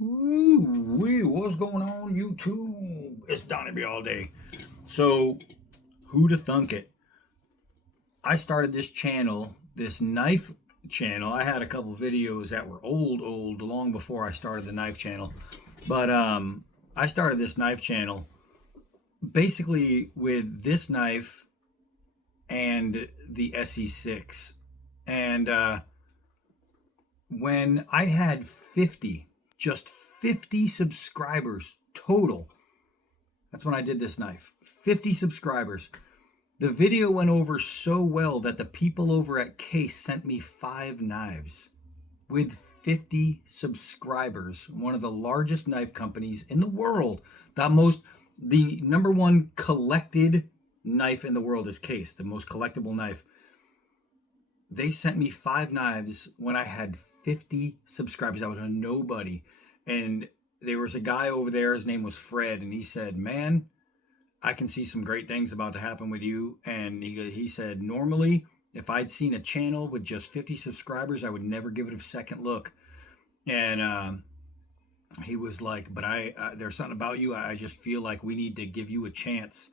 Ooh, what's going on YouTube? It's Donnie all day. So, who to thunk it? I started this channel, this knife channel. I had a couple videos that were old, long before I started the knife channel. But I started this knife channel basically with this knife and the SE6. And when I had 50, just 50 subscribers total, that's when I did this knife. 50 subscribers. The video went over so well that the people over at Case sent me 5 knives with 50 subscribers. One of the largest knife companies in the world. The number one collected knife in the world is Case, the most collectible knife. They sent me 5 knives when I had 50 subscribers. I was a nobody. And there was a guy over there, his name was Fred, and he said, "Man, I can see some great things about to happen with you." And he said, "Normally, if I'd seen a channel with just 50 subscribers, I would never give it a second look." And he was like, "But there's something about you. I just feel like we need to give you a chance."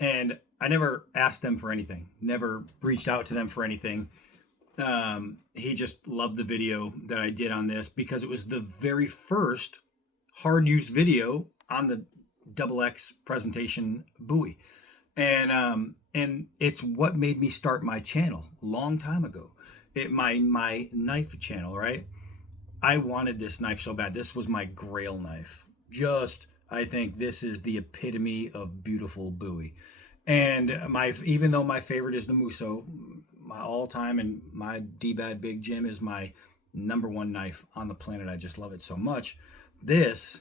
And I never asked them for anything, never reached out to them for anything. He just loved the video that I did on this because it was the very first hard use video on the double X presentation buoy. And it's what made me start my channel a long time ago. My knife channel, right? I wanted this knife so bad. This was my grail knife. I think this is the epitome of beautiful buoy. And even though my favorite is the Muso, my all time and my D-Bad Big Jim is my number one knife on the planet. I just love it so much. This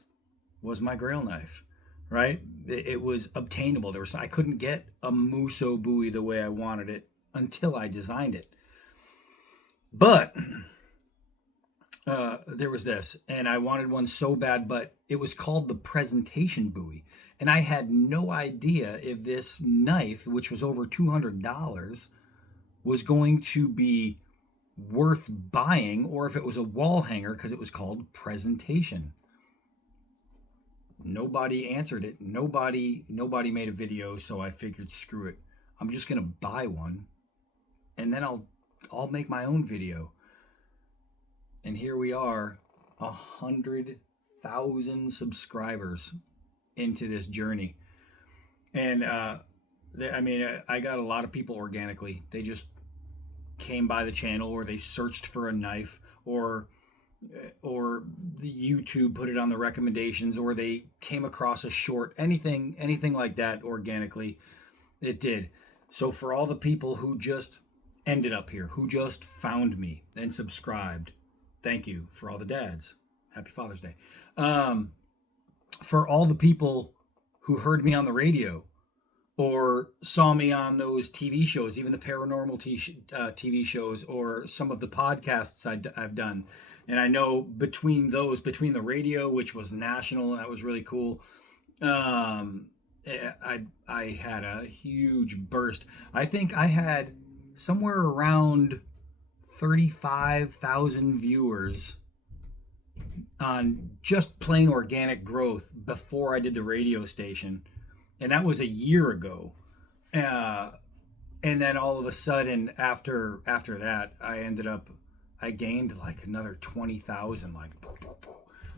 was my grail knife, right? It was obtainable. I couldn't get a Muso buoy the way I wanted it until I designed it. But there was this, and I wanted one so bad, but it was called the presentation buoy. And I had no idea if this knife, which was over $200, was going to be worth buying or if it was a wall hanger because it was called presentation. Nobody answered it. Nobody made a video, so I figured, screw it. I'm just gonna buy one, and then I'll make my own video. And here we are, 100,000 subscribers into this journey. And I got a lot of people organically. They just came by the channel, or they searched for a knife, or the YouTube put it on the recommendations, or they came across a short, anything like that organically, it did. So for all the people who just ended up here, who just found me and subscribed, thank you. For all the dads, happy Father's Day. For all the people who heard me on the radio or saw me on those TV shows, even the paranormal TV shows, or some of the podcasts I've done. And I know between the radio, which was national, that was really cool. I had a huge burst. I think I had somewhere around 35,000 viewers on just plain organic growth before I did the radio station, and that was a year ago. And then all of a sudden, after that, I gained like another 20,000. Like,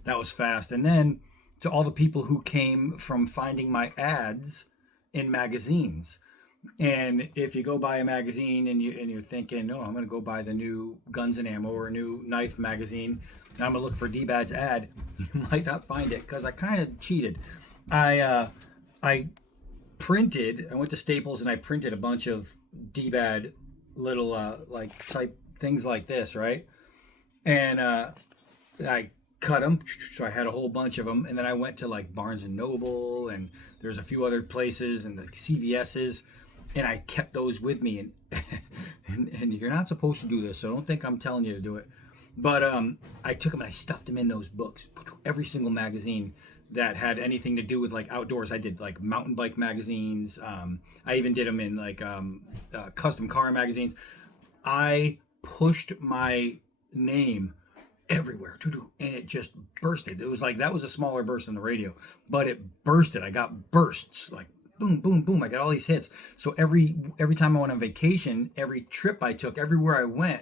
that was fast. And then to all the people who came from finding my ads in magazines. And if you go buy a magazine and you're thinking, "Oh, I'm going to go buy the new Guns and Ammo or a new knife magazine, and I'm going to look for D-Bad's ad," you might not find it because I kind of cheated. I went to Staples and I printed a bunch of D-Bad little like type things like this, right? And I cut them, so I had a whole bunch of them. And then I went to like Barnes and Noble, and there's a few other places, and the CVS's, and I kept those with me. And you're not supposed to do this, so don't think I'm telling you to do it. But I took them and I stuffed them in those books. Every single magazine that had anything to do with like outdoors. I did like mountain bike magazines. I even did them in like custom car magazines. I pushed my name everywhere, and it just bursted. It was like, that was a smaller burst than the radio, but it bursted. I got bursts, like boom, boom, boom. I got all these hits. So every time I went on vacation, every trip I took, everywhere I went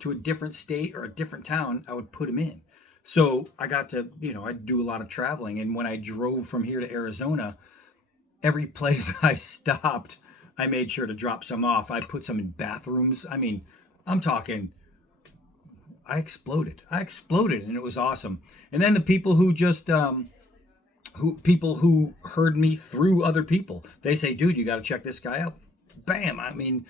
to a different state or a different town, I would put them in. So I got to, I do a lot of traveling. And when I drove from here to Arizona, every place I stopped, I made sure to drop some off. I put some in bathrooms. I mean, I'm talking, I exploded, and it was awesome. And then the people who just, people who heard me through other people, they say, dude, you got to check this guy out. Bam. I mean,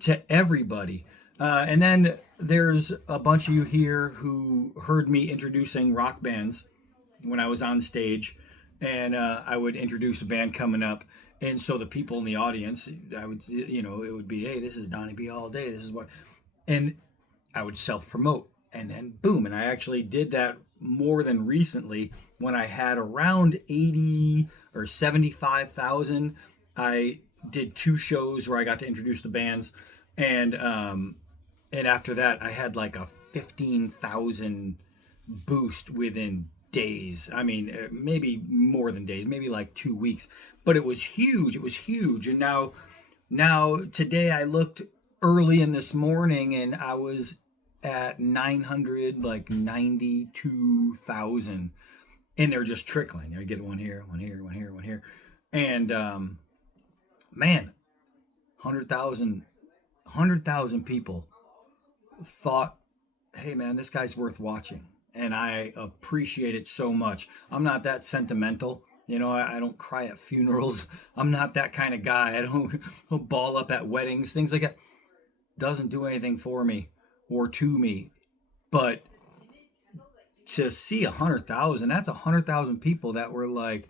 to everybody. And then there's a bunch of you here who heard me introducing rock bands when I was on stage, and I would introduce a band coming up. And so the people in the audience, I would, it would be, hey, this is Donnie B all day. This is what, and I would self-promote, and then boom. And I actually did that more than recently when I had around 80 or 75,000. I did 2 shows where I got to introduce the bands, and after that I had like a 15,000 boost within days. I mean, maybe more than days, maybe like 2 weeks, but it was huge. It was huge. And now today I looked early in this morning and I was at 992,000, and they're just trickling. I get one here, one here, one here, one here. And man, 100,000 people thought, hey man, this guy's worth watching. And I appreciate it so much. I'm not that sentimental. I don't cry at funerals. I'm not that kind of guy. I don't ball up at weddings, things like that. Doesn't do anything for me or to me. But to see 100,000, that's 100,000 people that were like,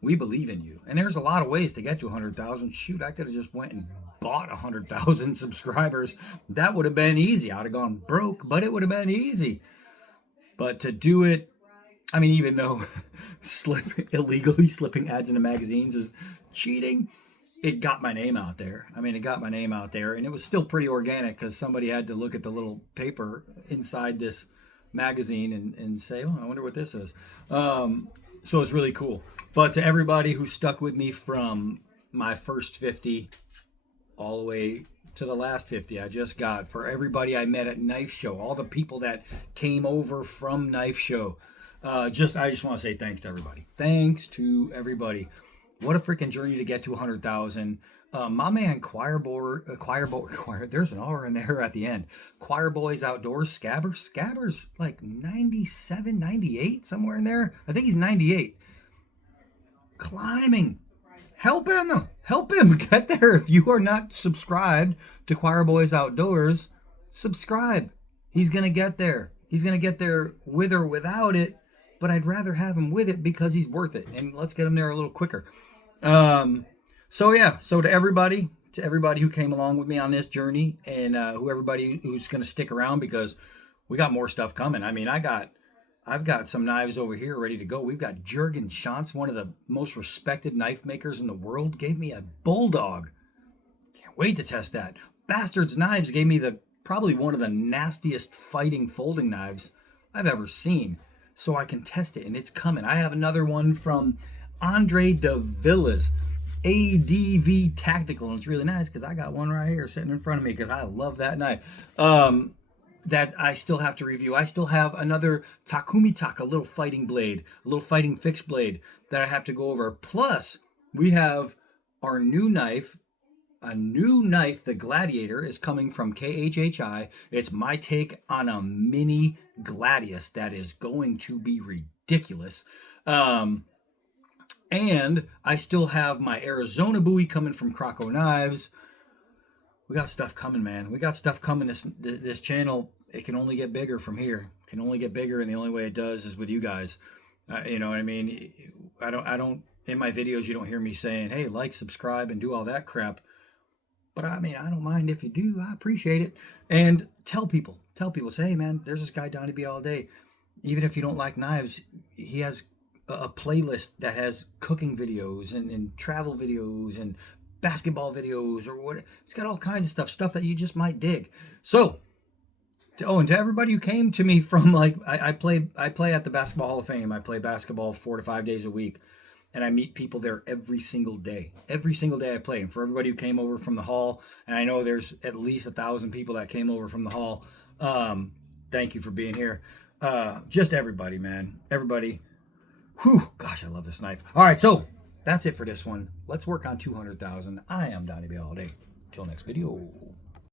we believe in you. And there's a lot of ways to get to 100,000. Shoot, I could have just went and bought 100,000 subscribers. That would have been easy. I'd have gone broke, but it would have been easy. But to do it, I mean, even though illegally slipping ads into magazines is cheating, it got my name out there. I mean, it got my name out there, and it was still pretty organic because somebody had to look at the little paper inside this magazine and say, oh, I wonder what this is. So it's really cool. But to everybody who stuck with me from my first 50 all the way to the last 50 I just got, for everybody I met at Knife Show, all the people that came over from Knife Show, I just want to say thanks to everybody. Thanks to everybody. What a freaking journey to get to 100,000. My man, Choir, there's an R in there at the end. Choir Boys Outdoors, Scabbers, like 97, 98, somewhere in there. I think he's 98. Climbing. Help him get there. If you are not subscribed to Choir Boys Outdoors, subscribe. He's going to get there. He's going to get there with or without it, but I'd rather have him with it because he's worth it. And let's get him there a little quicker. So to everybody who came along with me on this journey, and everybody who's going to stick around, because we got more stuff coming. I mean, I've got some knives over here ready to go. We've got Jürgen Schanz, one of the most respected knife makers in the world, gave me a Bulldog. Can't wait to test that. Bastards Knives gave me probably one of the nastiest fighting folding knives I've ever seen. So I can test it, and it's coming. I have another one from Andre de Villas, ADV Tactical, and it's really nice because I got one right here sitting in front of me because I love that knife. That I still have to review. I still have another Takumi Taka, a little fighting blade, a little fighting fixed blade that I have to go over. Plus, we have our new knife. A new knife, the Gladiator, is coming from KHHI. It's my take on a mini Gladius that is going to be ridiculous. And I still have my Arizona buoy coming from Croco Knives. We got stuff coming, man. We got stuff coming. This channel, it can only get bigger from here. It can only get bigger, and the only way it does is with you guys. You know what I mean? I don't. In my videos, you don't hear me saying, "Hey, like, subscribe, and do all that crap." But I mean, I don't mind if you do. I appreciate it. And tell people. Say, hey, man, there's this guy Donnie B all day. Even if you don't like knives, he has a playlist that has cooking videos and travel videos and basketball videos or what. It's got all kinds of stuff that you just might dig. So Oh, and to everybody who came to me from like I play at the Basketball Hall of Fame. I play basketball 4 to 5 days a week, and I meet people there every single day. Every single day I play. And for everybody who came over from the hall, and I know there's at least 1,000 people that came over from the hall. Thank you for being here. Just everybody, man. Everybody. Whew, gosh, I love this knife. All right, so that's it for this one. Let's work on 200,000. I am Donnie B all day. Till next video.